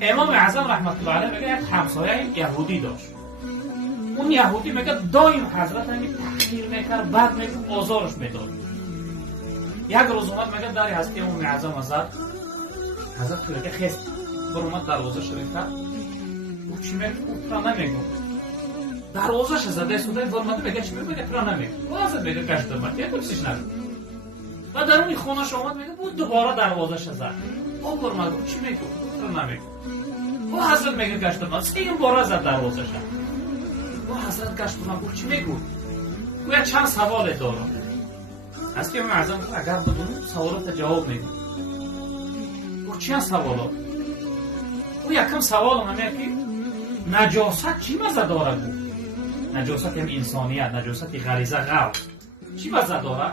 امام اعظم رحمت الله علیه میگه یک همسایه یهودی داشت. اون یهودی میگه دائم حضرت همین تحقیر میکرد، بد میگه، آزارش میداد. یک روز اومد میگه داری هستی امام اعظم زد. حضرت میگه خیست اومد دروازه شریف کرد. او چی میگه؟ او را نمیگه. دروازه زده سوده فرمود میگه چی میگه؟ را نمیگه. واسه میگه گشت اومد. یه توسیش نگه. و در اون خونش اومد میگه بود دوباره دروازه زد. او فرمود چی میگه؟ را نمیگه. او حضرت میگه گشت اومد. سه بار زد دروازه شد. او حضرت گشت اومد چی میگه؟ او چند سوال داره. هستی امام اعظم اگر بدون سوالات جواب میده. او چند سوالات؟ او یکم سوال میگه که نجاست چی مزه داره بود؟ نجاست هم انسانیت، نجاست غریزه قلب چی مزه داره؟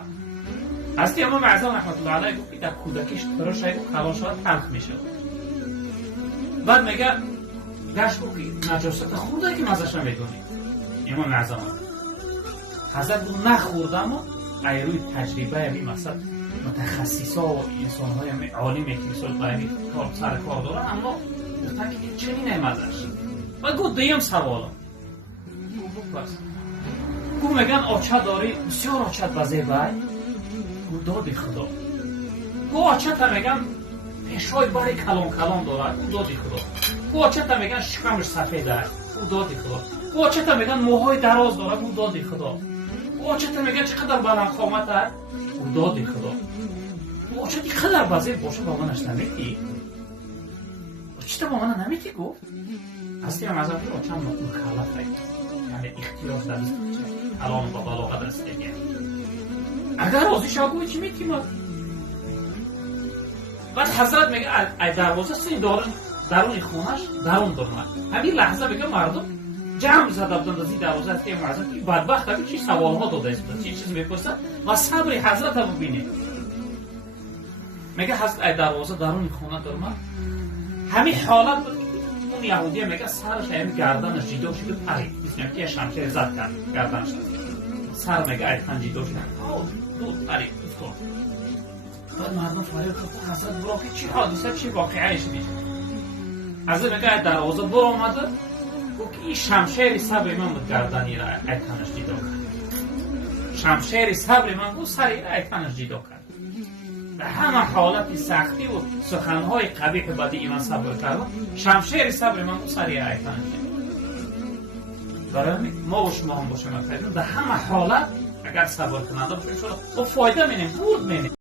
هستی امام اعظم رحمت الله علیه گفت در کودکیش ترا شاید کلان شود تلخ میشه. بعد میگه گشت گفت نجاست خوده که مزهش نمیدونی. امام اعظم حضرت گفت نخوردم ای روی تجربه همین مثلا متخصصا و انسان‌های عالمی که مثل باید سر کار دارن اما گفتن که چنین نمازش. و گفت دویم سوالم گفت میگن آچه داری بسیار آچه بزه بای گفت دادی خدا. گفت آچه تا میگن پیشای باری کلان کلان دارد گفت دادی خدا. گفت آچه تا میگن شکمش سفید است گفت دادی خدا. گفت آچه تا میگن موهای دراز دارد گفت دادی خدا. آچه تا میگن چقدر بلند قامت است گفت دادی خدا. آچه قدر بزه باشه با منش نمیتی؟ آچه با من نمیتی گفت؟ هستی هم از اون آچه مکلف هست یعنی اختیار دست الان با بلاغه دست دیگه اگر راضی شما گوی چی میتی ما؟ بعد حضرت میگه ای دروازه سوی درون خونش درون درمد. همین لحظه میگه مردم جمع زده بودن از این دروازه هستی هم حضرت این بدبخت همی چی سوال ها داده است چی چیز میپرسد و صبر حضرت هم ببینید. میگه حضرت ای دروازه درون خونه درمد. همین حالت اون یهودی میگه سرش همین گردنش جدا شده پرید. می‌بینیم که شمشیر زد کرد گردنش. سر میگه ای تن جدا شده. دود پرید. بعد مردم فریاد کرد حضرت برو که چی حادثه چی واقعیش میشه. حضرت میگه ای دروازه برو اومده. گفت این شمشیر صبر من بود گردنی را ای تنش جدا کرد. شمشیر صبر من بود سری را ای تنش جدا کرد. در همه حالت سختی و سخنهای قبیح بدی ایمان صبر کردم شمشیر صبر من سریع ایتان برای ما و شما هم باشیم در همه حالت اگر صبر کننده باشیم شما با فایده مینیم بود مینیم